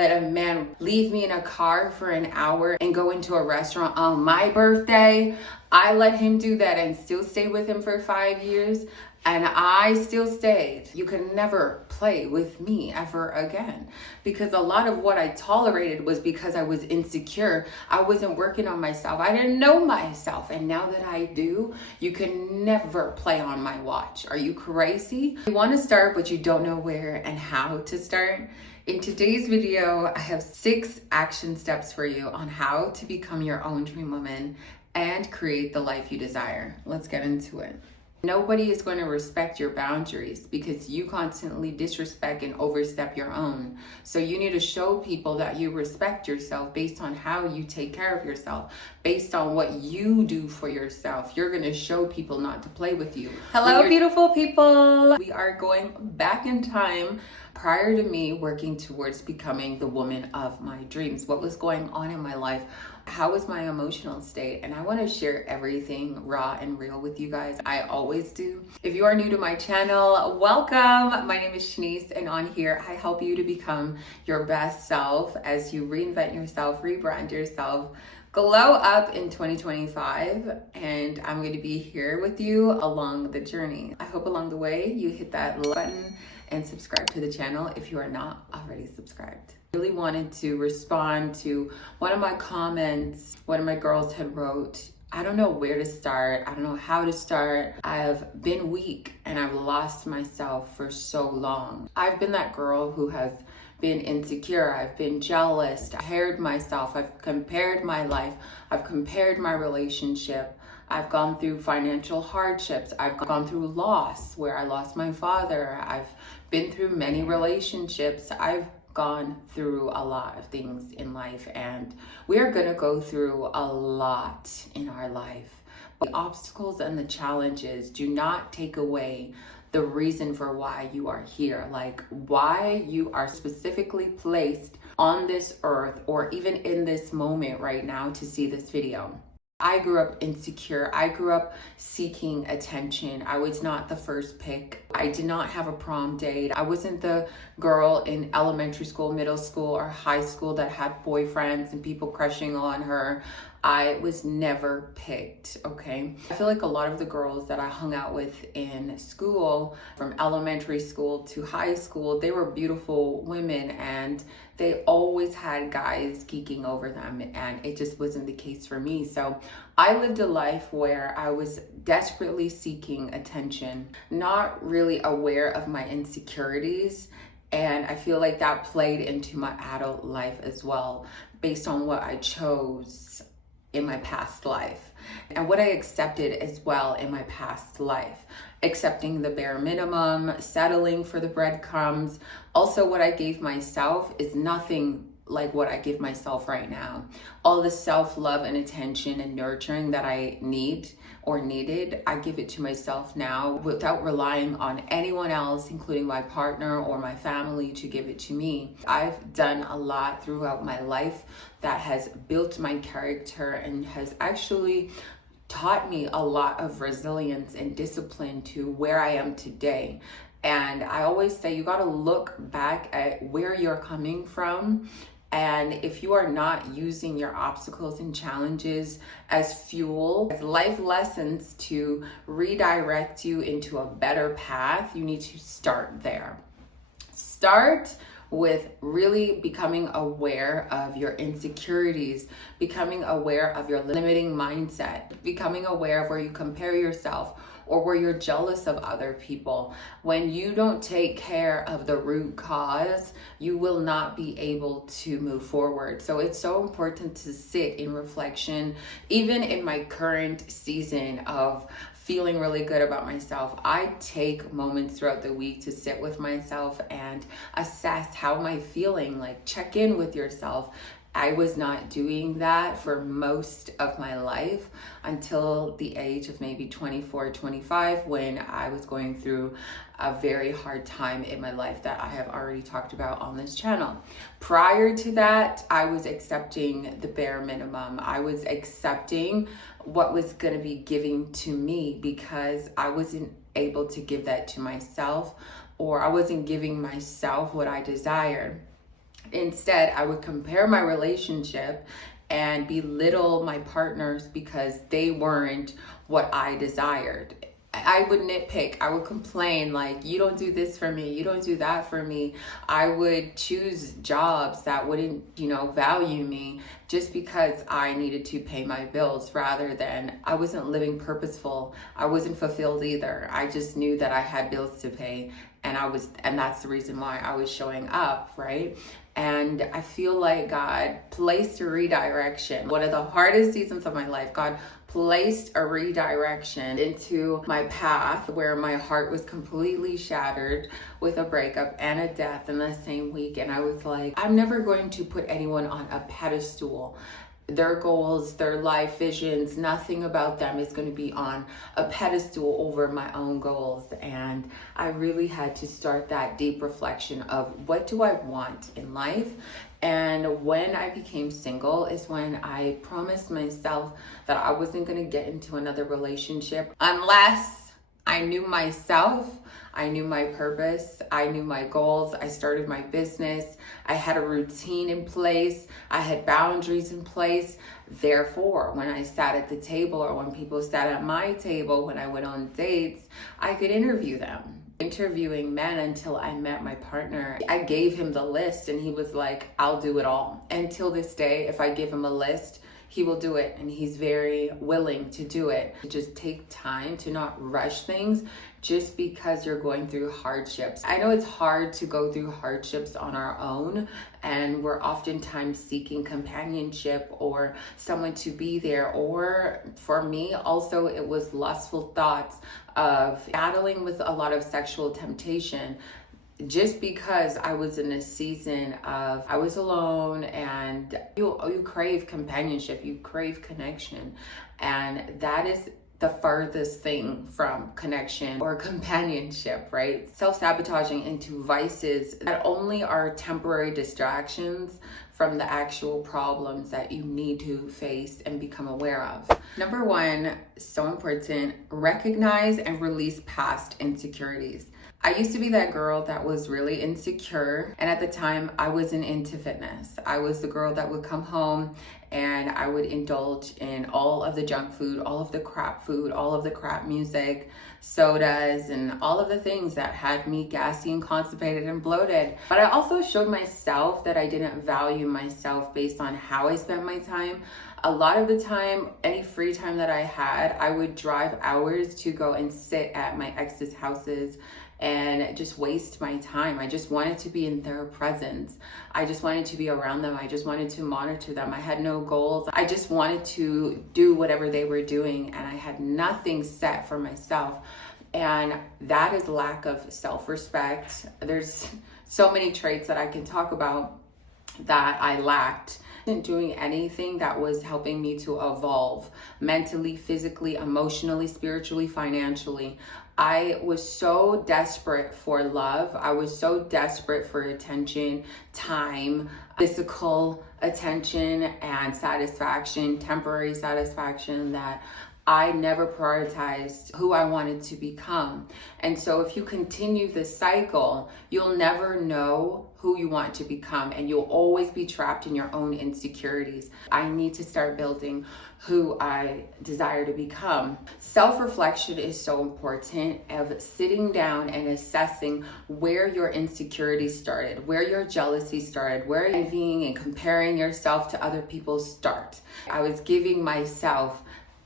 let a man leave me in a car for an hour and go into a restaurant on my birthday. I let him do that and still stay with him for 5 years. And I still stayed. You can never play with me ever again. Because a lot of what I tolerated was because I was insecure. I wasn't working on myself. I didn't know myself. And now that I do, you can never play on my watch. Are you crazy? You want to start, but you don't know where and how to start? In today's video, I have 6 action steps for you on how to become your own dream woman and create the life you desire. Let's get into it. Nobody is going to respect your boundaries because you constantly disrespect and overstep your own. So you need to show people that you respect yourself based on how you take care of yourself, based on what you do for yourself. You're going to show people not to play with you. Hello, beautiful people. We are going back in time prior to me working towards becoming the woman of my dreams. What was going on in my life? How was my emotional state? And I want to share everything raw and real with you guys. I always do. If you are new to my channel, welcome. My name is Shanice, and on here I help you to become your best self as you reinvent yourself, rebrand yourself, glow up in 2025, and I'm going to be here with you along the journey. I hope along the way you hit that like button and subscribe to the channel if you are not already subscribed. I really wanted to respond to one of my comments. One of my girls had wrote, I don't know where to start. I don't know how to start. I've been weak and I've lost myself for so long. I've been that girl who has been insecure. I've been jealous. I compared myself. I've compared my life. I've compared my relationship. I've gone through financial hardships. I've gone through loss where I lost my father. I've been through many relationships. I've gone through a lot of things in life, and we are going to go through a lot in our life. The obstacles and the challenges do not take away the reason for why you are here, like why you are specifically placed on this earth or even in this moment right now to see this video. I grew up insecure. I grew up seeking attention. I was not the first pick. I did not have a prom date. I wasn't the girl in elementary school, middle school, or high school that had boyfriends and people crushing on her. I was never picked, okay? I feel like a lot of the girls that I hung out with in school, from elementary school to high school, they were beautiful women and they always had guys geeking over them, and it just wasn't the case for me. So I lived a life where I was desperately seeking attention, not really aware of my insecurities. And I feel like that played into my adult life as well, based on what I chose in my past life and what I accepted as well in my past life. Accepting the bare minimum, settling for the breadcrumbs. Also, what I gave myself is nothing like what I give myself right now. All the self-love and attention and nurturing that I need or needed, I give it to myself now without relying on anyone else, including my partner or my family, to give it to me. I've done a lot throughout my life that has built my character and has actually taught me a lot of resilience and discipline to where I am today. And I always say you got to look back at where you're coming from. And if you are not using your obstacles and challenges as fuel, as life lessons to redirect you into a better path, you need to start there. Start with really becoming aware of your insecurities, becoming aware of your limiting mindset, becoming aware of where you compare yourself or where you're jealous of other people. When you don't take care of the root cause, you will not be able to move forward. So it's so important to sit in reflection. Even in my current season of feeling really good about myself, I take moments throughout the week to sit with myself and assess how am I feeling, like check in with yourself. I was not doing that for most of my life until the age of maybe 24, 25, when I was going through a very hard time in my life that I have already talked about on this channel. Prior to that, I was accepting the bare minimum. I was accepting what was going to be given to me because I wasn't able to give that to myself, or I wasn't giving myself what I desired. Instead, I would compare my relationship and belittle my partners because they weren't what I desired. I would nitpick. I would complain, like, you don't do this for me. You don't do that for me. I would choose jobs that wouldn't, value me just because I needed to pay my bills, rather than I wasn't living purposeful. I wasn't fulfilled either. I just knew that I had bills to pay, and that's the reason why I was showing up, right? And I feel like God placed a redirection. One of the hardest seasons of my life, God placed a redirection into my path where my heart was completely shattered with a breakup and a death in the same week. And I was like, I'm never going to put anyone on a pedestal. Their goals, their life visions, nothing about them is going to be on a pedestal over my own goals. And I really had to start that deep reflection of, what do I want in life? And when I became single is when I promised myself that I wasn't going to get into another relationship unless I knew myself, I knew my purpose, I knew my goals, I started my business, I had a routine in place, I had boundaries in place. Therefore, when I sat at the table, or when people sat at my table, when I went on dates, I could interview them. Interviewing men until I met my partner. I gave him the list and he was like, I'll do it all. Until this day, if I give him a list, he will do it, and he's very willing to do it. Just take time to not rush things just because you're going through hardships. I know it's hard to go through hardships on our own, and we're oftentimes seeking companionship or someone to be there. Or for me, also, it was lustful thoughts of battling with a lot of sexual temptation, just because I was in a season of, I was alone, and you crave companionship, you crave connection, and that is the furthest thing from connection or companionship, right? Self-sabotaging into vices that only are temporary distractions from the actual problems that you need to face and become aware of. Number one, so important, recognize and release past insecurities. I used to be that girl that was really insecure, and at the time I wasn't into fitness. I was the girl that would come home and I would indulge in all of the junk food, all of the crap food, all of the crap music, sodas, and all of the things that had me gassy and constipated and bloated. But I also showed myself that I didn't value myself based on how I spent my time. A lot of the time, any free time that I had, I would drive hours to go and sit at my ex's houses and just waste my time. I just wanted to be in their presence. I just wanted to be around them. I just wanted to monitor them. I had no goals. I just wanted to do whatever they were doing, and I had nothing set for myself. And that is lack of self-respect. There's so many traits that I can talk about that I lacked. Doing anything that was helping me to evolve mentally, physically, emotionally, spiritually, financially. I was so desperate for love. I was so desperate for attention, time, physical attention, and satisfaction, temporary satisfaction, that I never prioritized who I wanted to become. And so if you continue this cycle, you'll never know who you want to become, and you'll always be trapped in your own insecurities. I need to start building who I desire to become. Self-reflection is so important, of sitting down and assessing where your insecurities started, where your jealousy started, where envying and comparing yourself to other people start. I was giving myself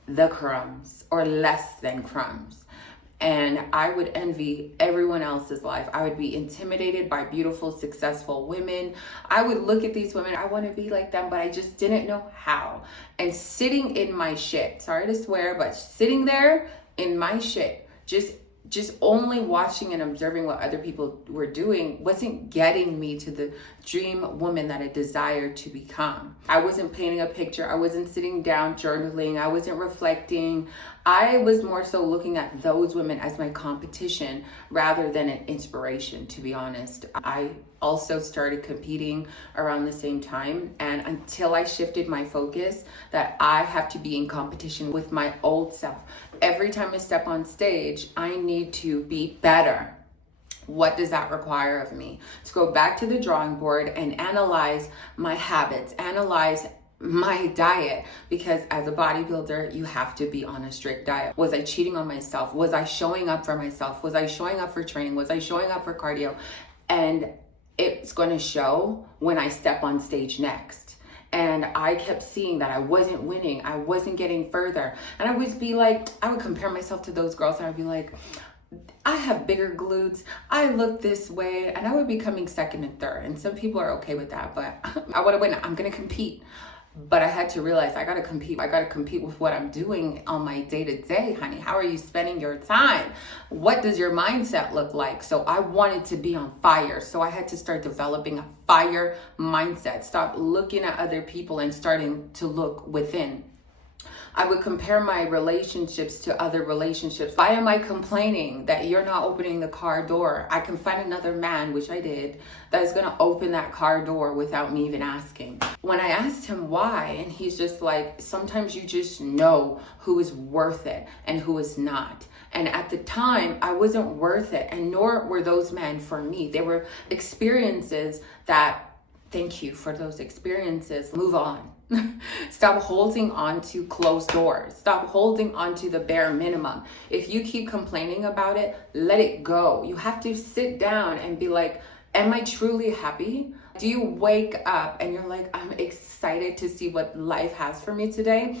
the crumbs or less than crumbs. And I would envy everyone else's life. I would be intimidated by beautiful, successful women. I would look at these women, I want to be like them, but I just didn't know how. And sitting in my shit, sorry to swear, but sitting there in my shit, just only watching and observing what other people were doing wasn't getting me to the dream woman that I desired to become. I wasn't painting a picture. I wasn't sitting down journaling. I wasn't reflecting. I was more so looking at those women as my competition rather than an inspiration, to be honest. I also started competing around the same time, and until I shifted my focus that I have to be in competition with my old self. Every time I step on stage, I need to be better. What does that require of me? To go back to the drawing board and analyze my habits, analyze my diet, because as a bodybuilder, you have to be on a strict diet. Was I cheating on myself? Was I showing up for myself? Was I showing up for training? Was I showing up for cardio? And it's going to show when I step on stage next. And I kept seeing that I wasn't winning. I wasn't getting further. And I would be like, I would compare myself to those girls and I'd be like, I have bigger glutes, I look this way, and I would be coming second and third. And some people are okay with that, but I want to win. I'm going to compete. But I had to realize I got to compete. I got to compete with what I'm doing on my day-to-day, honey. How are you spending your time? What does your mindset look like? So I wanted to be on fire. So I had to start developing a fire mindset. Stop looking at other people and starting to look within. I would compare my relationships to other relationships. Why am I complaining that you're not opening the car door? I can find another man, which I did, that is going to open that car door without me even asking. When I asked him why, and he's just like, sometimes you just know who is worth it and who is not. And at the time, I wasn't worth it, and nor were those men for me. They were experiences that, thank you for those experiences. Move on. Stop holding on to closed doors. Stop holding on to the bare minimum. If you keep complaining about it, let it go. You have to sit down and be like, am I truly happy? Do you wake up and you're like, I'm excited to see what life has for me today?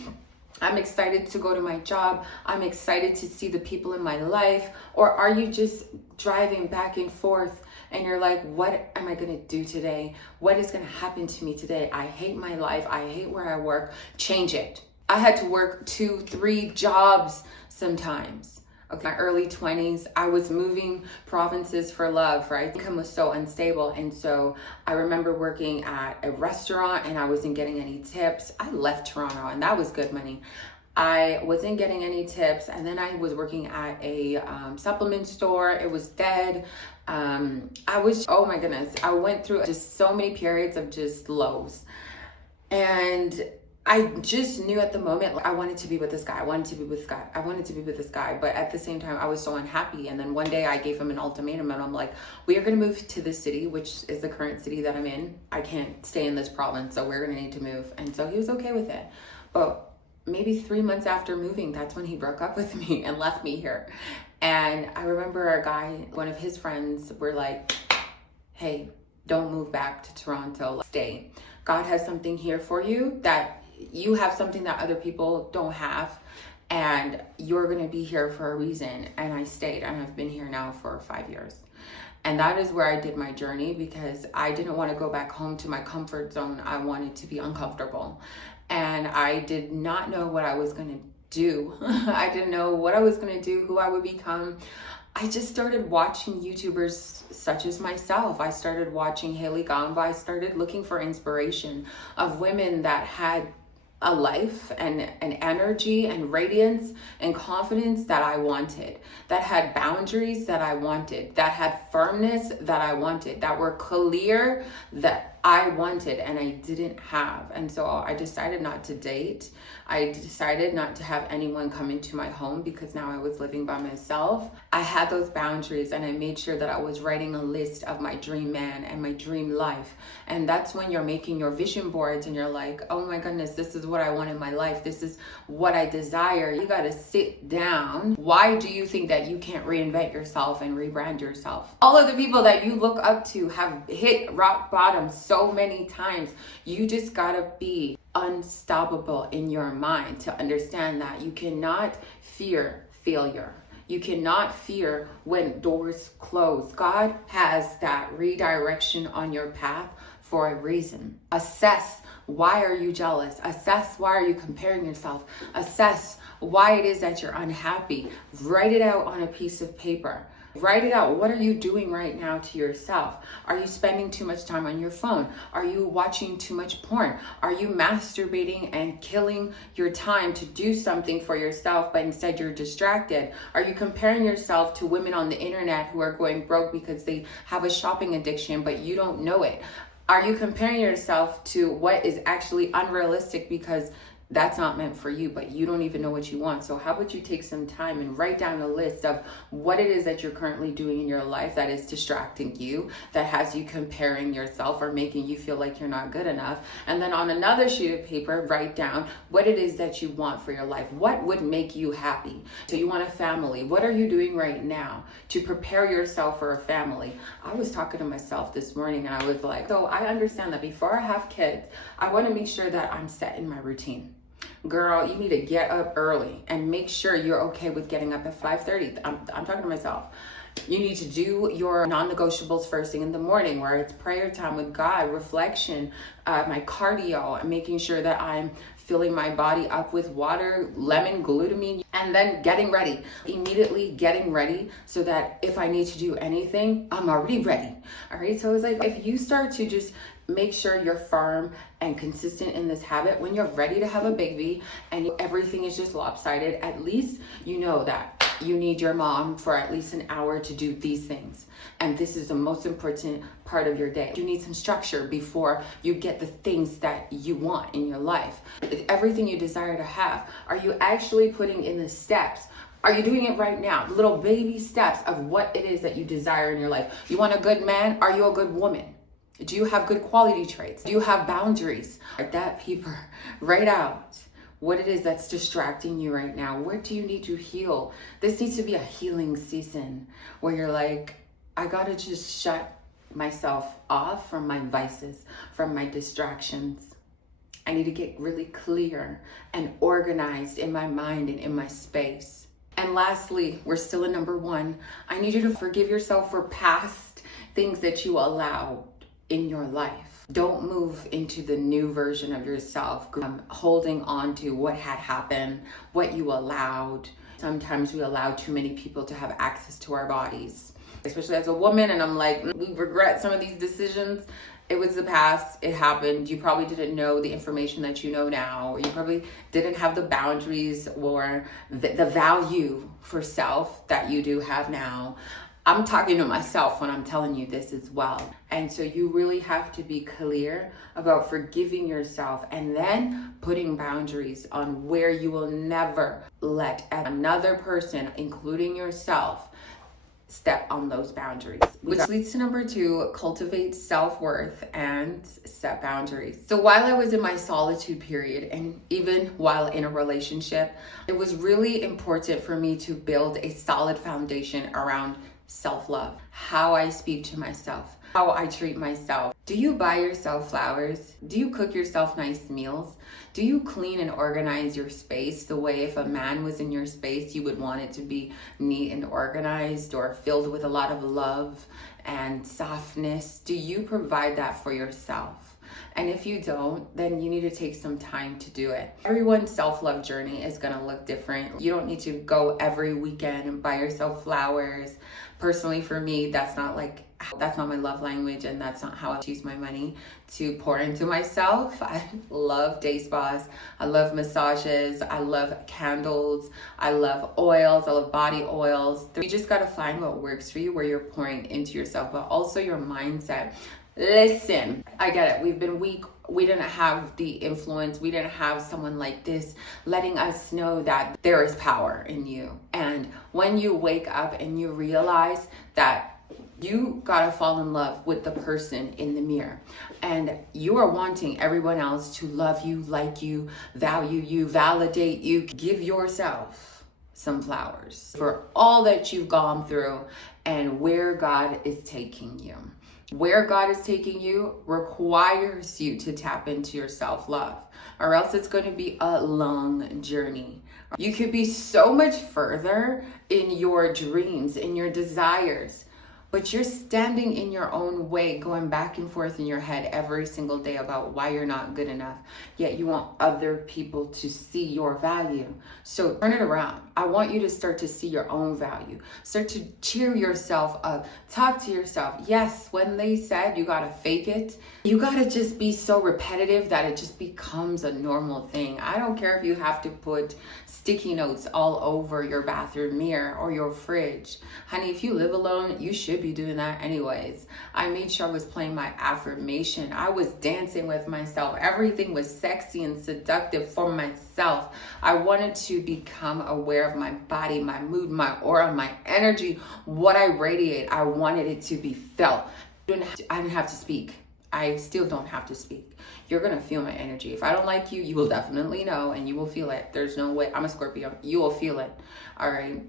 I'm excited to go to my job. I'm excited to see the people in my life. Or are you just driving back and forth and you're like, what am I going to do today? What is going to happen to me today? I hate my life. I hate where I work. Change it. I had to work 2-3 jobs sometimes. Okay, my early 20s, I was moving provinces for love, right? Income was so unstable. And so I remember working at a restaurant and I wasn't getting any tips. I left Toronto and that was good money. I wasn't getting any tips. And then I was working at a supplement store. It was dead. Oh my goodness. I went through just so many periods of just lows. And I just knew at the moment, I wanted to be with this guy. I wanted to be with this guy. But at the same time, I was so unhappy. And then one day I gave him an ultimatum and I'm like, we are going to move to this city, which is the current city that I'm in. I can't stay in this province, so we're going to need to move. And so he was okay with it. But maybe 3 months after moving, that's when he broke up with me and left me here. And I remember a guy, one of his friends were like, hey, don't move back to Toronto, stay. God has something here for you, that you have something that other people don't have, and you're going to be here for a reason. And I stayed, and I've been here now for 5 years. And that is where I did my journey, because I didn't want to go back home to my comfort zone. I wanted to be uncomfortable. And I did not know what I was going to do. I didn't know what I was going to do, who I would become. I just started watching YouTubers such as myself. I started watching Haley Gamba. I started looking for inspiration of women that had a life and an energy and radiance and confidence that I wanted, that had boundaries that I wanted, that had firmness that I wanted, that were clear that I wanted and I didn't have. And so I decided not to date. I decided not to have anyone come into my home, because now I was living by myself. I had those boundaries and I made sure that I was writing a list of my dream man and my dream life. And that's when you're making your vision boards and you're like, oh my goodness, this is what I want in my life. This is what I desire. You got to sit down. Why do you think that you can't reinvent yourself and rebrand yourself? All of the people that you look up to have hit rock bottom so many times. You just got to be unstoppable in your mind to understand that you cannot fear failure. You cannot fear when doors close. God has that redirection on your path for a reason. Assess, why are you jealous? Assess, why are you comparing yourself? Assess why it is that you're unhappy. Write it out on a piece of paper. Write it out. What are you doing right now to yourself? Are you spending too much time on your phone? Are you watching too much porn? Are you masturbating and killing your time to do something for yourself, but instead you're distracted? Are you comparing yourself to women on the internet who are going broke because they have a shopping addiction, but you don't know it? Are you comparing yourself to what is actually unrealistic because that's not meant for you, but you don't even know what you want. So how about you take some time and write down a list of what it is that you're currently doing in your life that is distracting you, that has you comparing yourself or making you feel like you're not good enough. And then on another sheet of paper, write down what it is that you want for your life. What would make you happy? So you want a family. What are you doing right now to prepare yourself for a family? I was talking to myself this morning and I was like, so I understand that before I have kids, I want to make sure that I'm set in my routine. Girl, you need to get up early and make sure you're okay with getting up at 5:30. I'm talking to myself. You need to do your non-negotiables first thing in the morning, where it's prayer time with God, reflection, my cardio, making sure that I'm filling my body up with water, lemon, glutamine, and then getting ready. Immediately getting ready so that if I need to do anything, I'm already ready. All right, so it's like if you start to just make sure you're firm and consistent in this habit, when you're ready to have a baby and everything is just lopsided, at least you know that you need your mom for at least an hour to do these things. And this is the most important part of your day. You need some structure before you get the things that you want in your life. Everything you desire to have, are you actually putting in the steps? Are you doing it right now? Little baby steps of what it is that you desire in your life. You want a good man? Are you a good woman? Do you have good quality traits? Do you have boundaries? Write that paper right out. What it is that's distracting you right now. Where do you need to heal? This needs to be a healing season where you're like, I gotta just shut myself off from my vices, from my distractions. I need to get really clear and organized in my mind and in my space. And lastly, we're still at number 1. I need you to forgive yourself for past things that you allowed in your life. Don't move into the new version of yourself, holding on to what had happened, what you allowed. Sometimes we allow too many people to have access to our bodies, especially as a woman. And I'm like, we regret some of these decisions. It was the past, it happened. You probably didn't know the information that you know now, or you probably didn't have the boundaries or the value for self that you do have now. I'm talking to myself when I'm telling you this as well. And so you really have to be clear about forgiving yourself and then putting boundaries on where you will never let another person, including yourself, step on those boundaries. Which leads to number 2, cultivate self-worth and set boundaries. So while I was in my solitude period, and even while in a relationship, it was really important for me to build a solid foundation around self-love, how I speak to myself, how I treat myself. Do you buy yourself flowers? Do you cook yourself nice meals? Do you clean and organize your space the way if a man was in your space, you would want it to be neat and organized or filled with a lot of love and softness? Do you provide that for yourself? And if you don't, then you need to take some time to do it. Everyone's self-love journey is gonna look different. You don't need to go every weekend and buy yourself flowers. Personally, for me, that's not my love language, and that's not how I choose my money to pour into myself. I love day spas. I love massages. I love candles. I love oils. I love body oils. You just gotta find what works for you, where you're pouring into yourself, but also your mindset. Listen, I get it. We've been weak. We didn't have the influence. We didn't have someone like this letting us know that there is power in you. And when you wake up and you realize that you gotta fall in love with the person in the mirror, and you are wanting everyone else to love you, like you, value you, validate you, give yourself some flowers for all that you've gone through and where God is taking you. Where God is taking you requires you to tap into your self-love, or else it's going to be a long journey. You could be so much further in your dreams, in your desires, but you're standing in your own way, going back and forth in your head every single day about why you're not good enough, yet you want other people to see your value. So turn it around. I want you to start to see your own value. Start to cheer yourself up. Talk to yourself. Yes, when they said you gotta fake it, you gotta just be so repetitive that it just becomes a normal thing. I don't care if you have to put sticky notes all over your bathroom mirror or your fridge. Honey, if you live alone, you should be be doing that anyways. I made sure I was playing my affirmation. I was dancing with myself. Everything was sexy and seductive for myself. I wanted to become aware of my body, my mood, my aura, my energy, what I radiate. I wanted it to be felt. I didn't have to speak. I still don't have to speak. You're going to feel my energy. If I don't like you, you will definitely know and you will feel it. There's no way. I'm a Scorpio. You will feel it. All right.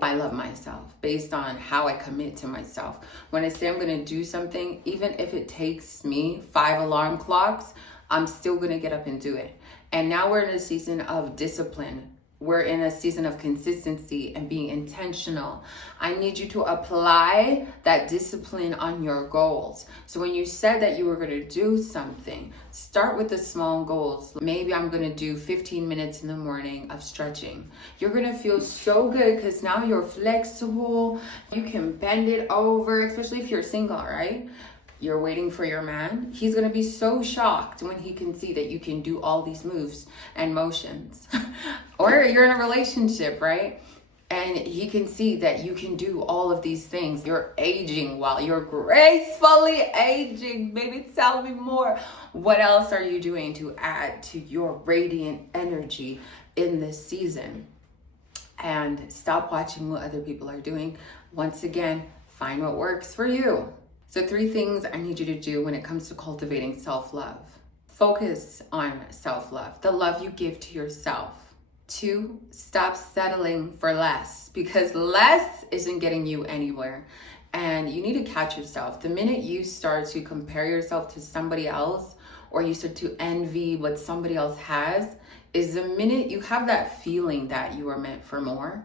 I love myself based on how I commit to myself. When I say I'm going to do something, even if it takes me 5 alarm clocks, I'm still going to get up and do it. And now we're in a season of discipline. We're in a season of consistency and being intentional. I need you to apply that discipline on your goals. So when you said that you were going to do something, start with the small goals. Maybe I'm going to do 15 minutes in the morning of stretching. You're going to feel so good because now you're flexible. You can bend it over, especially if you're single, right? You're waiting for your man. He's going to be so shocked when he can see that you can do all these moves and motions. Or you're in a relationship, right? And he can see that you can do all of these things. You're aging while you're gracefully aging. Baby, tell me more. What else are you doing to add to your radiant energy in this season? And stop watching what other people are doing. Once again, find what works for you. So 3 things I need you to do when it comes to cultivating self-love. Focus on self-love, the love you give to yourself. 2, stop settling for less because less isn't getting you anywhere. And you need to catch yourself. The minute you start to compare yourself to somebody else or you start to envy what somebody else has is the minute you have that feeling that you are meant for more.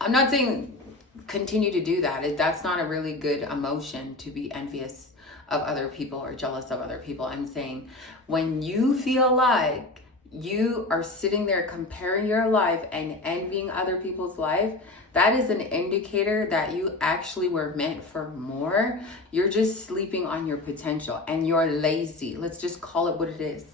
I'm not saying continue to do that. That's not a really good emotion to be envious of other people or jealous of other people. I'm saying when you feel like you are sitting there comparing your life and envying other people's life, that is an indicator that you actually were meant for more. You're just sleeping on your potential and you're lazy. Let's just call it what it is.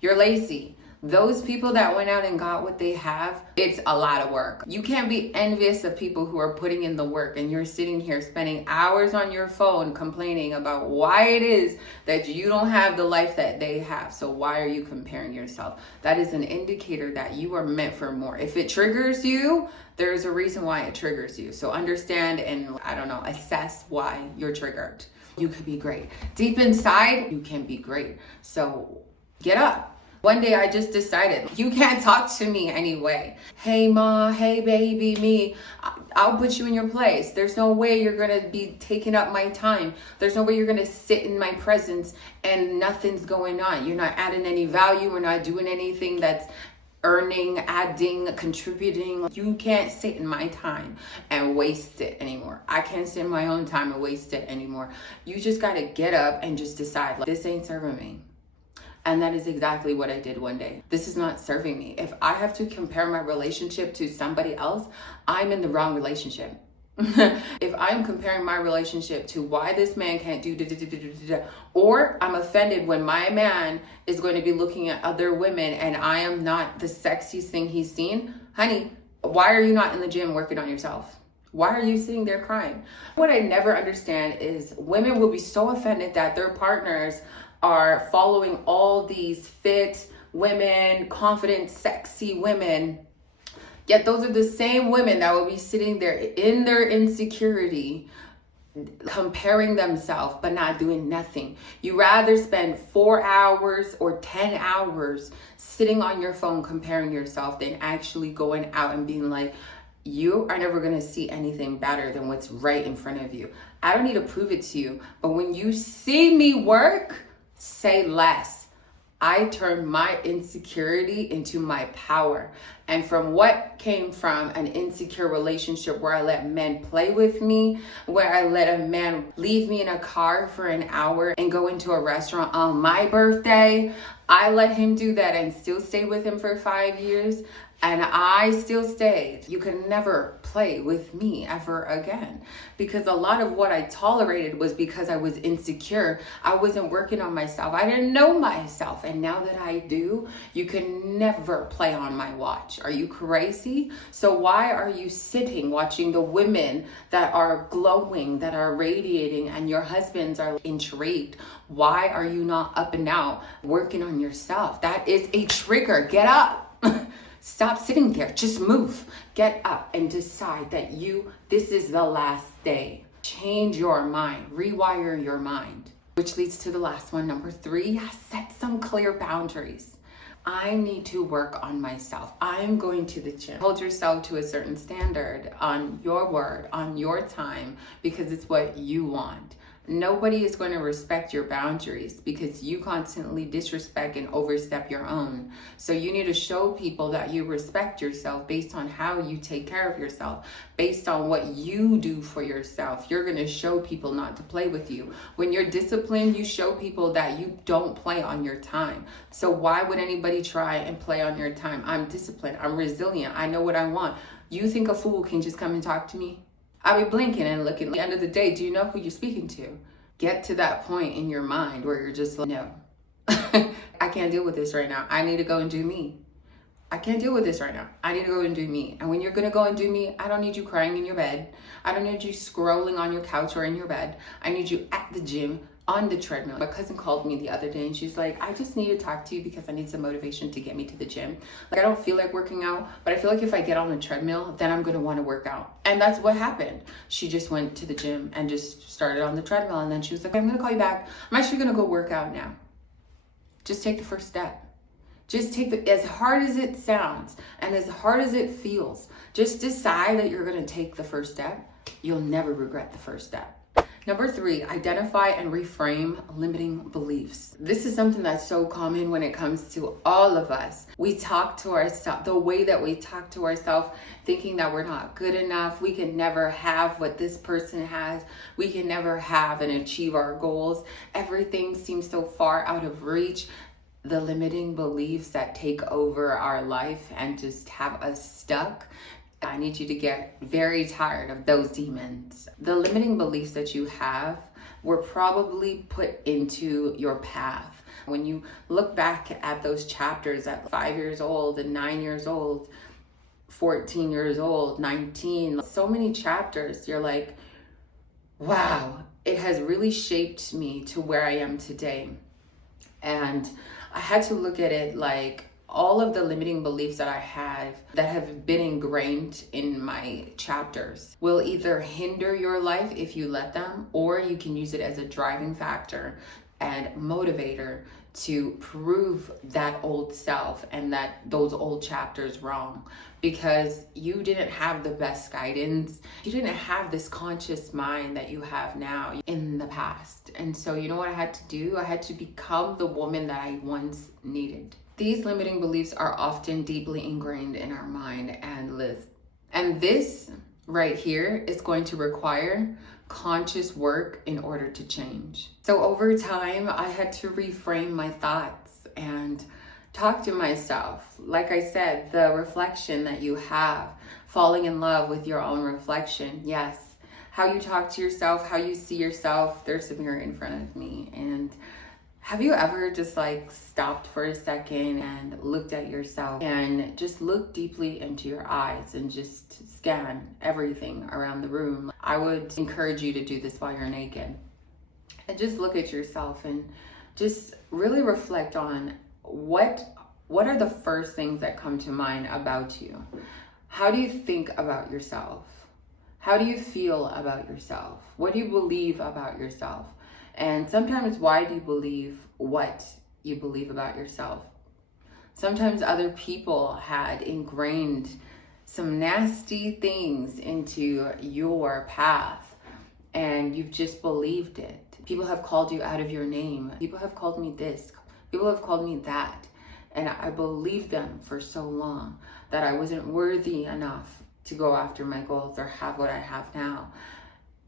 You're lazy. Those people that went out and got what they have, it's a lot of work. You can't be envious of people who are putting in the work and you're sitting here spending hours on your phone complaining about why it is that you don't have the life that they have. So why are you comparing yourself? That is an indicator that you are meant for more. If it triggers you, there's a reason why it triggers you. So understand and, assess why you're triggered. You could be great. Deep inside, you can be great. So get up. One day I just decided, you can't talk to me anyway. Hey ma, hey baby, me, I'll put you in your place. There's no way you're gonna be taking up my time. There's no way you're gonna sit in my presence and nothing's going on. You're not adding any value. We're not doing anything that's earning, adding, contributing. You can't sit in my time and waste it anymore. I can't sit in my own time and waste it anymore. You just gotta get up and just decide, this ain't serving me. And that is exactly what I did one day. This is not serving me. If I have to compare my relationship to somebody else, I'm in the wrong relationship. If I'm comparing my relationship to why this man can't do or I'm offended when my man is going to be looking at other women and I am not the sexiest thing he's seen, honey, why are you not in the gym working on yourself? Why are you sitting there crying? What I never understand is women will be so offended that their partners are following all these fit women, confident, sexy women. Yet those are the same women that will be sitting there in their insecurity, comparing themselves, but not doing nothing. You rather spend 4 hours or 10 hours sitting on your phone comparing yourself than actually going out and being like, you are never going to see anything better than what's right in front of you. I don't need to prove it to you, but when you see me work, say less. I turned my insecurity into my power. And from what came from an insecure relationship where I let men play with me, where I let a man leave me in a car for an hour and go into a restaurant on my birthday, I let him do that and still stay with him for 5 years. and I still stayed. You can never play with me ever again, because a lot of what I tolerated was because I was insecure. I wasn't working on myself. I didn't know myself. And now that I do, you can never play on my watch. Are you crazy? So why are you sitting watching the women that are glowing, that are radiating, and your husbands are intrigued? Why are you not up and out working on yourself? That is a trigger. Get up. Stop sitting there. Just move. Get up and decide that this is the last day. Change your mind. Rewire your mind. Which leads to the last one, number 3, set some clear boundaries. I need to work on myself. I'm going to the gym. Hold yourself to a certain standard on your word, on your time, because it's what you want. Nobody is going to respect your boundaries because you constantly disrespect and overstep your own. So you need to show people that you respect yourself based on how you take care of yourself, based on what you do for yourself. You're going to show people not to play with you. When you're disciplined, you show people that you don't play on your time. So why would anybody try and play on your time? I'm disciplined. I'm resilient. I know what I want. You think a fool can just come and talk to me? I'll be blinking and looking. At the end of the day, do you know who you're speaking to? Get to that point in your mind where you're just like, no, I can't deal with this right now. I need to go and do me. I can't deal with this right now. I need to go and do me. And when you're going to go and do me, I don't need you crying in your bed. I don't need you scrolling on your couch or in your bed. I need you at the gym, on the treadmill. My cousin called me the other day and she's like, I just need to talk to you because I need some motivation to get me to the gym. Like, I don't feel like working out, but I feel like if I get on the treadmill, then I'm going to want to work out. And that's what happened. She just went to the gym and just started on the treadmill. And then she was like, I'm going to call you back. I'm actually going to go work out now. Just take the first step. Just take as hard as it sounds and as hard as it feels, just decide that you're going to take the first step. You'll never regret the first step. Number 3, identify and reframe limiting beliefs. This is something that's so common when it comes to all of us. We talk to ourselves, the way that we talk to ourselves, thinking that we're not good enough. We can never have what this person has. We can never have and achieve our goals. Everything seems so far out of reach. The limiting beliefs that take over our life and just have us stuck. I need you to get very tired of those demons. The limiting beliefs that you have were probably put into your path. When you look back at those chapters at 5 years old and 9 years old, 14 years old, 19, so many chapters, you're like, wow, it has really shaped me to where I am today. And I had to look at it like, all of the limiting beliefs that I have that have been ingrained in my chapters will either hinder your life if you let them, or you can use it as a driving factor and motivator to prove that old self and that those old chapters wrong, because you didn't have the best guidance. You didn't have this conscious mind that you have now in the past. And so you know what I had to do? I had to become the woman that I once needed. These limiting beliefs are often deeply ingrained in our mind and live. And this right here is going to require conscious work in order to change. So over time, I had to reframe my thoughts and talk to myself. Like I said, the reflection that you have, falling in love with your own reflection. Yes, how you talk to yourself, how you see yourself. There's a mirror in front of me, and have you ever just like stopped for a second and looked at yourself and just looked deeply into your eyes and just scan everything around the room? I would encourage you to do this while you're naked and just look at yourself and just really reflect on what are the first things that come to mind about you? How do you think about yourself? How do you feel about yourself? What do you believe about yourself? And sometimes, why do you believe what you believe about yourself? Sometimes other people had ingrained some nasty things into your path and you've just believed it. People have called you out of your name. People have called me this. People have called me that. And I believed them for so long that I wasn't worthy enough to go after my goals or have what I have now.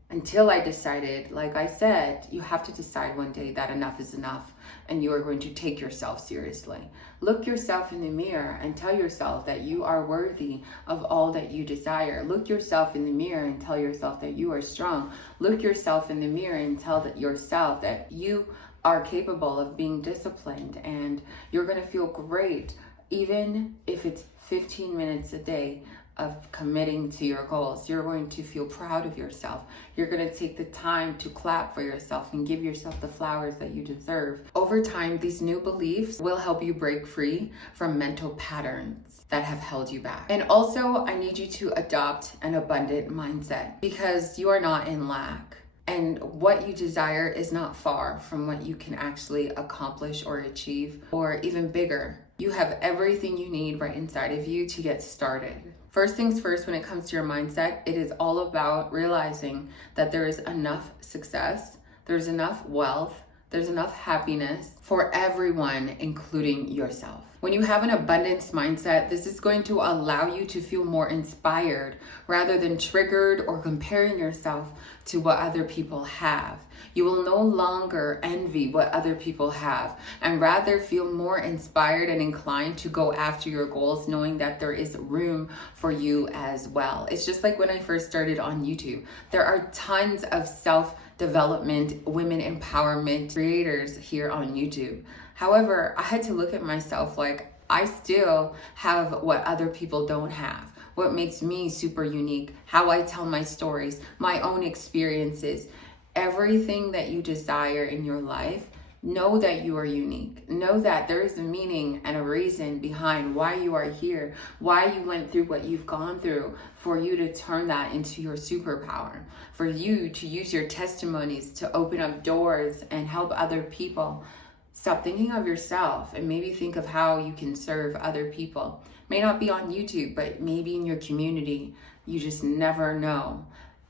until I decided, like I said, you have to decide one day that enough is enough and you are going to take yourself seriously. Look yourself in the mirror and tell yourself that you are worthy of all that you desire. Look yourself in the mirror and tell yourself that you are strong. Look yourself in the mirror and tell yourself that you are capable of being disciplined, and you're going to feel great even if it's 15 minutes a day of committing to your goals. You're going to feel proud of yourself. You're going to take the time to clap for yourself and give yourself the flowers that you deserve. Over time, these new beliefs will help you break free from mental patterns that have held you back. And also, I need you to adopt an abundant mindset, because you are not in lack. And what you desire is not far from what you can actually accomplish or achieve, or even bigger. You have everything you need right inside of you to get started. First things first, when it comes to your mindset, it is all about realizing that there is enough success, there's enough wealth, there's enough happiness for everyone, including yourself. When you have an abundance mindset, this is going to allow you to feel more inspired rather than triggered or comparing yourself to what other people have. You will no longer envy what other people have, and rather feel more inspired and inclined to go after your goals, knowing that there is room for you as well. It's just like when I first started on YouTube. There are tons of self-development, women empowerment creators here on YouTube. However, I had to look at myself like I still have what other people don't have. What makes me super unique, how I tell my stories, my own experiences, everything that you desire in your life. Know that you are unique. Know that there is a meaning and a reason behind why you are here, why you went through what you've gone through, for you to turn that into your superpower, for you to use your testimonies to open up doors and help other people. Stop thinking of yourself and maybe think of how you can serve other people. May not be on YouTube, but maybe in your community. You just never know.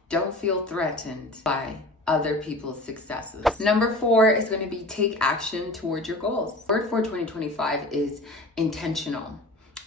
Don't feel threatened by other people's successes. Number 4 is going to be take action towards your goals. Word for 2025 is intentional.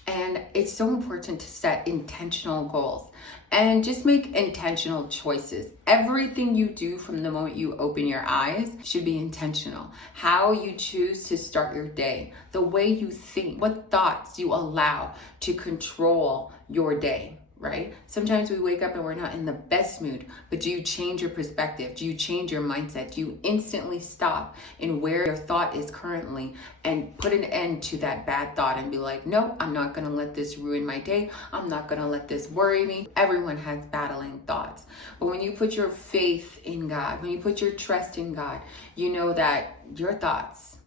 And it's so important to set intentional goals and just make intentional choices. Everything you do from the moment you open your eyes should be intentional. How you choose to start your day, the way you think, what thoughts you allow to control your day. Right? Sometimes we wake up and we're not in the best mood, but do you change your perspective? Do you change your mindset? Do you instantly stop in where your thought is currently and put an end to that bad thought and be like, no, I'm not going to let this ruin my day. I'm not going to let this worry me. Everyone has battling thoughts. But when you put your faith in God, when you put your trust in God, you know that your thoughts,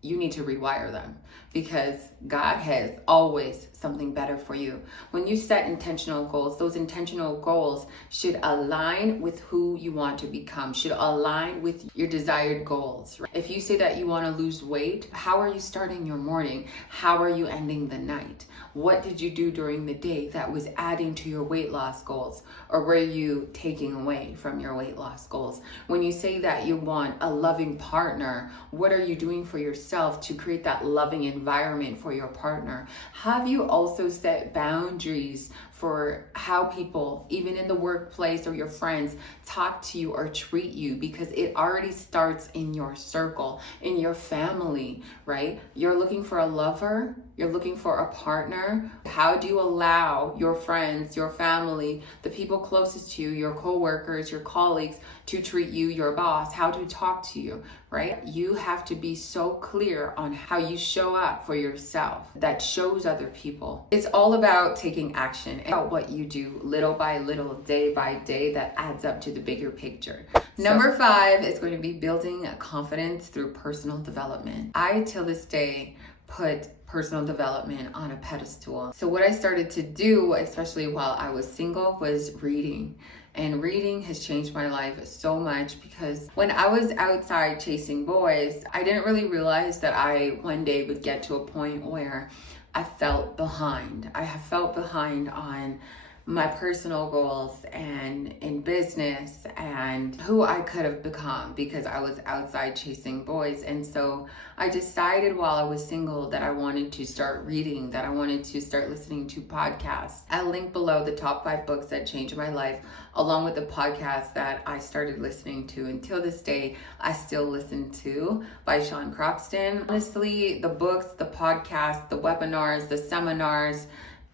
you need to rewire them, because God has always something better for you. When you set intentional goals, those intentional goals should align with who you want to become, should align with your desired goals. If you say that you want to lose weight, how are you starting your morning? How are you ending the night? What did you do during the day that was adding to your weight loss goals? Or were you taking away from your weight loss goals? When you say that you want a loving partner, what are you doing for yourself to create that loving environment for your partner? Have you also set boundaries for how people, even in the workplace or your friends, talk to you or treat you? Because it already starts in your circle, in your family, right? You're looking for a lover, you're looking for a partner. How do you allow your friends, your family, the people closest to you, your coworkers, your colleagues to treat you, your boss, how to talk to you, right? You have to be so clear on how you show up for yourself that shows other people. It's all about taking action, about what you do little by little, day by day, that adds up to the bigger picture. Number 5 is going to be building confidence through personal development. I, till this day, put personal development on a pedestal. So what I started to do, especially while I was single, was reading. And reading has changed my life so much, because when I was outside chasing boys, I didn't really realize that I one day would get to a point where I felt behind. I have felt behind on my personal goals and in business and who I could have become because I was outside chasing boys. And so I decided while I was single that I wanted to start reading, that I wanted to start listening to podcasts. I'll link below the top 5 books that changed my life, along with the podcasts that I started listening to. Until this day, I still listen to by Sean Croxton. Honestly, the books, the podcasts, the webinars, the seminars,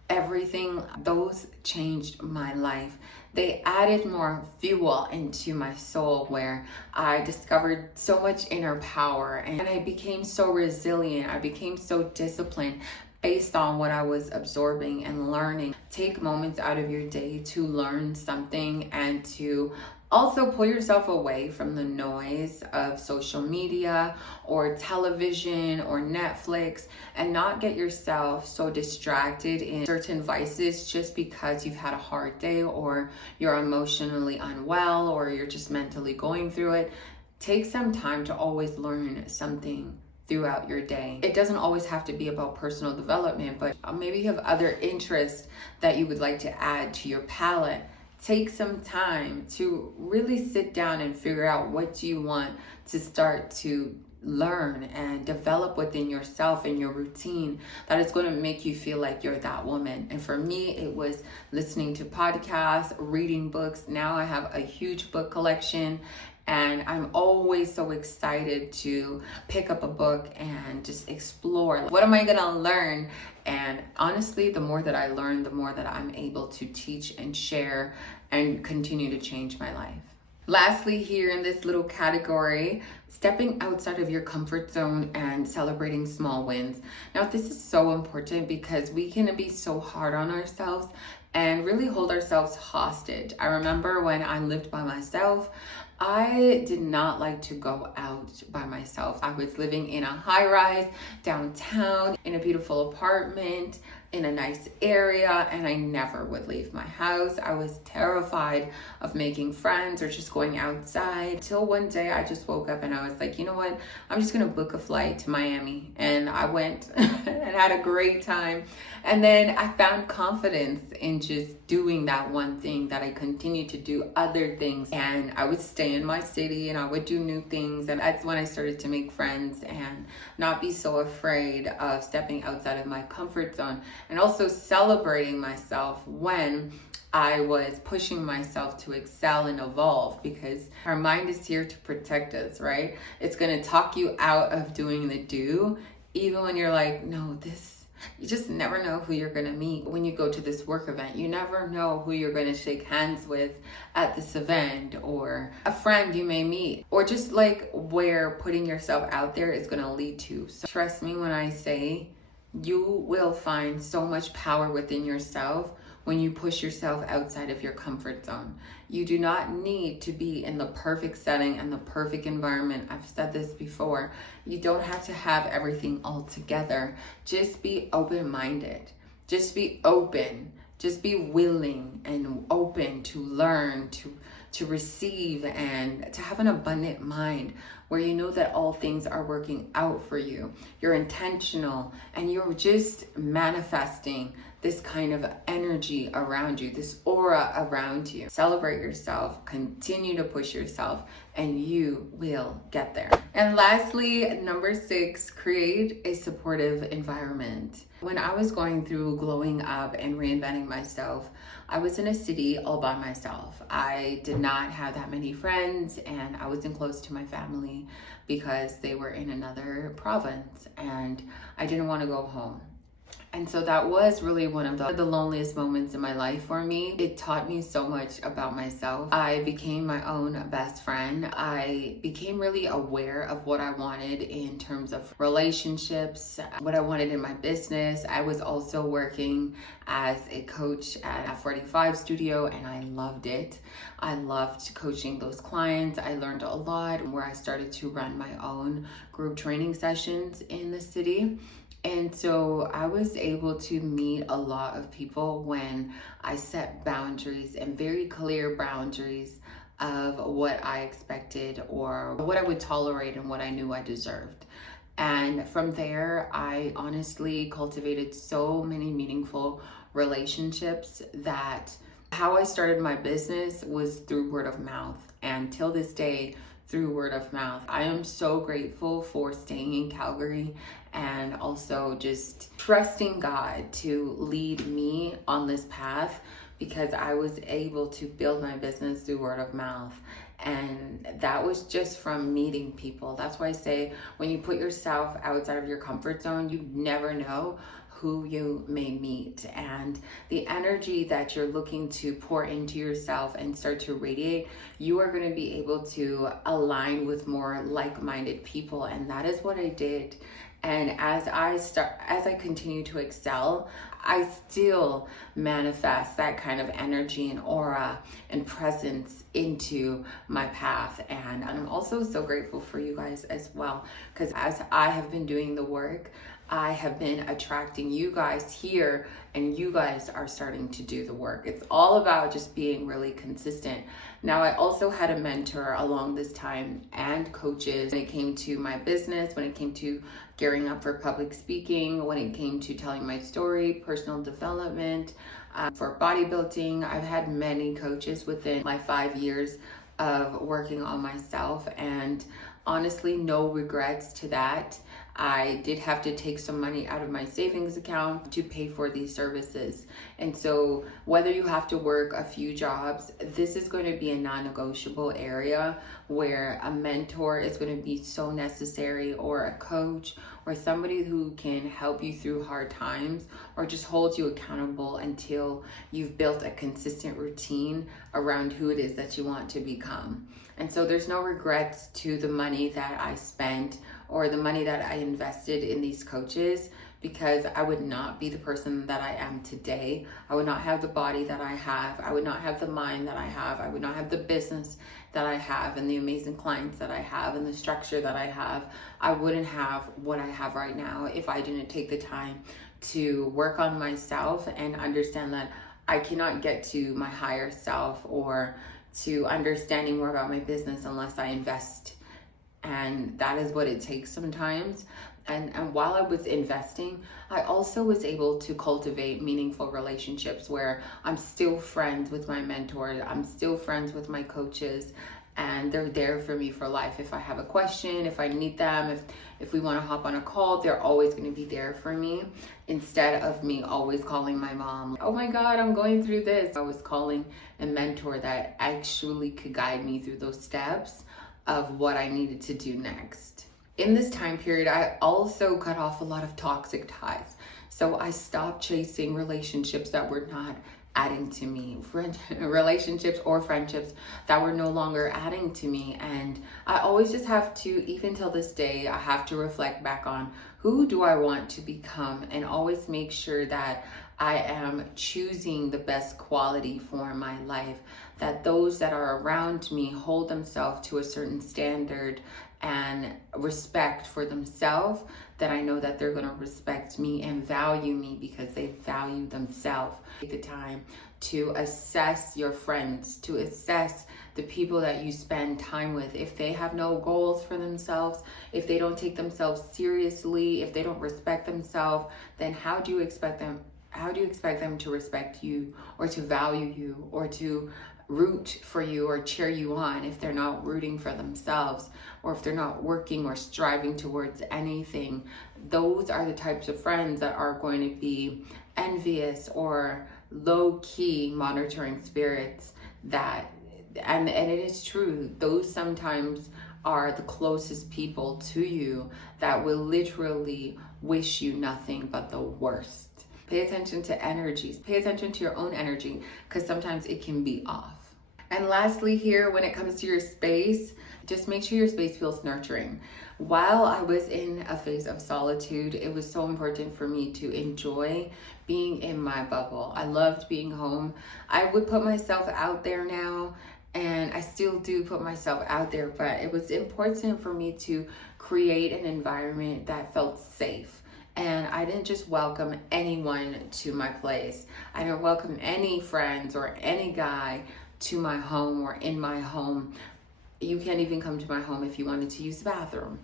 everything, those changed my life. They added more fuel into my soul, where I discovered so much inner power and I became so resilient. I became so disciplined based on what I was absorbing and learning. Take moments out of your day to learn something and to also pull yourself away from the noise of social media or television or Netflix, and not get yourself so distracted in certain vices just because you've had a hard day or you're emotionally unwell or you're just mentally going through it. Take some time to always learn something throughout your day. It doesn't always have to be about personal development, but maybe you have other interests that you would like to add to your palette. Take some time to really sit down and figure out what you want to start to learn and develop within yourself and your routine that is going to make you feel like you're that woman. And for me, it was listening to podcasts, reading books. Now I have a huge book collection, and I'm always so excited to pick up a book and just explore. What am I gonna learn? And honestly, the more that I learn, the more that I'm able to teach and share and continue to change my life. Lastly, here in this little category, stepping outside of your comfort zone and celebrating small wins. Now, this is so important because we can be so hard on ourselves and really hold ourselves hostage. I remember when I lived by myself, I did not like to go out by myself. I was living in a high-rise downtown in a beautiful apartment in a nice area, and I never would leave my house. I was terrified of making friends or just going outside, till one day I just woke up and I was like, you know what, I'm just gonna book a flight to Miami. And I went and had a great time. And then I found confidence in just doing that one thing, that I continued to do other things, and I would stay in my city and I would do new things. And that's when I started to make friends and not be so afraid of stepping outside of my comfort zone, and also celebrating myself when I was pushing myself to excel and evolve, because our mind is here to protect us, right? It's going to talk you out of doing the do, even when you're like, no, you just never know who you're going to meet when you go to this work event. You never know who you're going to shake hands with at this event, or a friend you may meet, or just like where putting yourself out there is going to lead to. So trust me when I say you will find so much power within yourself when you push yourself outside of your comfort zone. You do not need to be in the perfect setting and the perfect environment. I've said this before. You don't have to have everything all together. Just be open-minded. Just be open. Just be willing and open to learn, to receive, and to have an abundant mind where you know that all things are working out for you. You're intentional and you're just manifesting this kind of energy around you, this aura around you. Celebrate yourself, continue to push yourself, and you will get there. And lastly, number 6, create a supportive environment. When I was going through glowing up and reinventing myself, I was in a city all by myself. I did not have that many friends, and I wasn't close to my family because they were in another province, and I didn't want to go home. And so that was really one of the loneliest moments in my life for me. It taught me so much about myself. I became my own best friend. I became really aware of what I wanted in terms of relationships, what I wanted in my business. I was also working as a coach at a 45 studio, and I loved it. I loved coaching those clients. I learned a lot, where I started to run my own group training sessions in the city. And so I was able to meet a lot of people when I set boundaries, and very clear boundaries of what I expected or what I would tolerate and what I knew I deserved. And from there, I honestly cultivated so many meaningful relationships that How I started my business was through word of mouth, and till this day, through word of mouth. I am so grateful for staying in Calgary and also just trusting God to lead me on this path, because I was able to build my business through word of mouth. And that was just from meeting people. That's why I say, when you put yourself outside of your comfort zone, you never know who you may meet, and the energy that you're looking to pour into yourself and start to radiate, you are going to be able to align with more like-minded people. And that is what I did. And as I continue to excel, I still manifest that kind of energy and aura and presence into my path. And I'm also so grateful for you guys as well, because as I have been doing the work, I have been attracting you guys here, and you guys are starting to do the work. It's all about just being really consistent. Now, I also had a mentor along this time and coaches when it came to my business, when it came to gearing up for public speaking, when it came to telling my story, personal development, for bodybuilding. I've had many coaches within my 5 years of working on myself, and honestly, no regrets to that. I did have to take some money out of my savings account to pay for these services. And so whether you have to work a few jobs, this is going to be a non-negotiable area where a mentor is going to be so necessary, or a coach, or somebody who can help you through hard times, or just hold you accountable until you've built a consistent routine around who it is that you want to become. And so there's no regrets to the money that I spent or the money that I invested in these coaches, because I would not be the person that I am today. I would not have the body that I have. I would not have the mind that I have. I would not have the business that I have, and the amazing clients that I have, and the structure that I have. I wouldn't have what I have right now if I didn't take the time to work on myself and understand that I cannot get to my higher self or to understanding more about my business unless I invest. And that is what it takes sometimes. And while I was investing, I also was able to cultivate meaningful relationships where I'm still friends with my mentors, I'm still friends with my coaches, and they're there for me for life. If I have a question, if I need them, if we want to hop on a call, they're always going to be there for me, instead of me always calling my mom, oh my God, I'm going through this. I was calling a mentor that actually could guide me through those steps of what I needed to do next. In this time period, I also cut off a lot of toxic ties. So I stopped chasing relationships that were not adding to me, relationships or friendships that were no longer adding to me. And I always just have to, even till this day, I have to reflect back on who do I want to become, and always make sure that I am choosing the best quality for my life, that those that are around me hold themselves to a certain standard and respect for themselves, that I know that they're going to respect me and value me because they value themselves. Take the time to assess your friends, to assess the people that you spend time with. If they have no goals for themselves, if they don't take themselves seriously, if they don't respect themselves, then how do you expect them to respect you, or to value you, or to root for you or cheer you on, if they're not rooting for themselves, or if they're not working or striving towards anything? Those are the types of friends that are going to be envious or low-key monitoring spirits. And it is true, those sometimes are the closest people to you that will literally wish you nothing but the worst. Pay attention to energies. Pay attention to your own energy, because sometimes it can be off. And lastly here, when it comes to your space, just make sure your space feels nurturing. While I was in a phase of solitude, it was so important for me to enjoy being in my bubble. I loved being home. I would put myself out there now, and I still do put myself out there, but it was important for me to create an environment that felt safe. And I didn't just welcome anyone to my place. I didn't welcome any friends or any guy to my home or in my home. You can't even come to my home if you wanted to use the bathroom.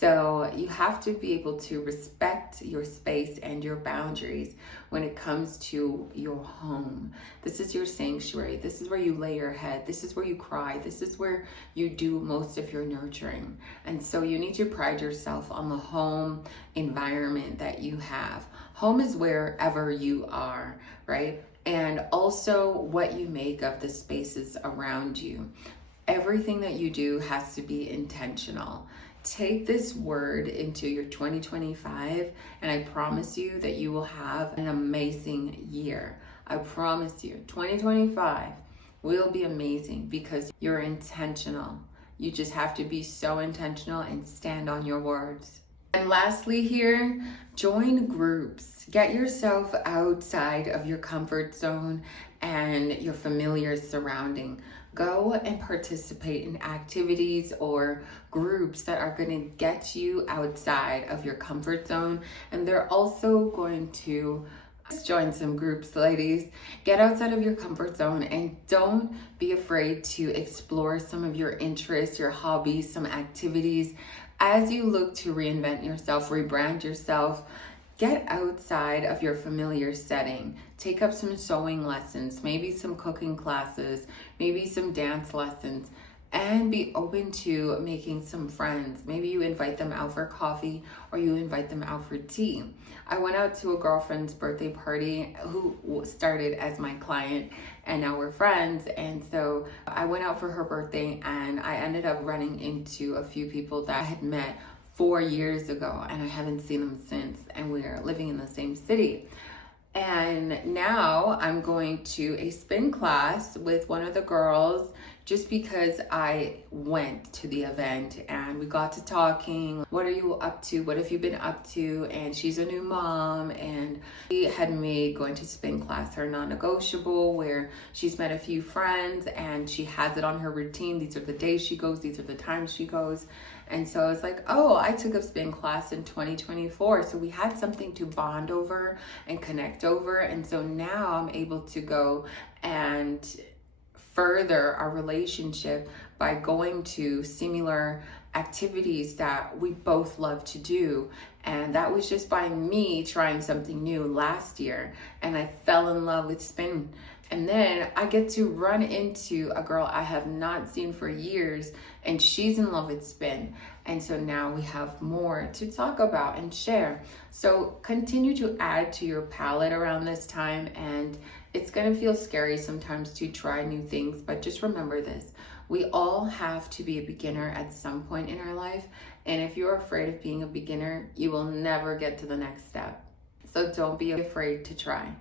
So you have to be able to respect your space and your boundaries when it comes to your home. This is your sanctuary. This is where you lay your head. This is where you cry. This is where you do most of your nurturing. And so you need to pride yourself on the home environment that you have. Home is wherever you are, right? And also what you make of the spaces around you. Everything that you do has to be intentional. Take this word into your 2025, and I promise you that you will have an amazing year. I promise you, 2025 will be amazing because you're intentional. You just have to be so intentional and stand on your words. And lastly here, join groups. Get yourself outside of your comfort zone and your familiar surrounding. Go and participate in activities or groups that are going to get you outside of your comfort zone. And they're also going to join some groups, ladies. Get outside of your comfort zone and don't be afraid to explore some of your interests, your hobbies, some activities. As you look to reinvent yourself, rebrand yourself, get outside of your familiar setting. Take up some sewing lessons, maybe some cooking classes, maybe some dance lessons, and be open to making some friends. Maybe you invite them out for coffee or you invite them out for tea. I went out to a girlfriend's birthday party who started as my client, and now we're friends. And so I went out for her birthday and I ended up running into a few people that I had met 4 years ago, and I haven't seen them since, and we are living in the same city. And now I'm going to a spin class with one of the girls just because I went to the event and we got to talking. What are you up to? What have you been up to? And she's a new mom, and she had made going to spin class her non-negotiable, where she's met a few friends and she has it on her routine. These are the days she goes, these are the times she goes. And so I was like, oh, I took a spin class in 2024. So we had something to bond over and connect over. And so now I'm able to go and further our relationship by going to similar activities that we both love to do. And that was just by me trying something new last year. And I fell in love with spin. And then I get to run into a girl I have not seen for years, and she's in love with spin. And so now we have more to talk about and share. So continue to add to your palette around this time, and it's gonna feel scary sometimes to try new things, but just remember this. We all have to be a beginner at some point in our life. And if you're afraid of being a beginner, you will never get to the next step. So don't be afraid to try.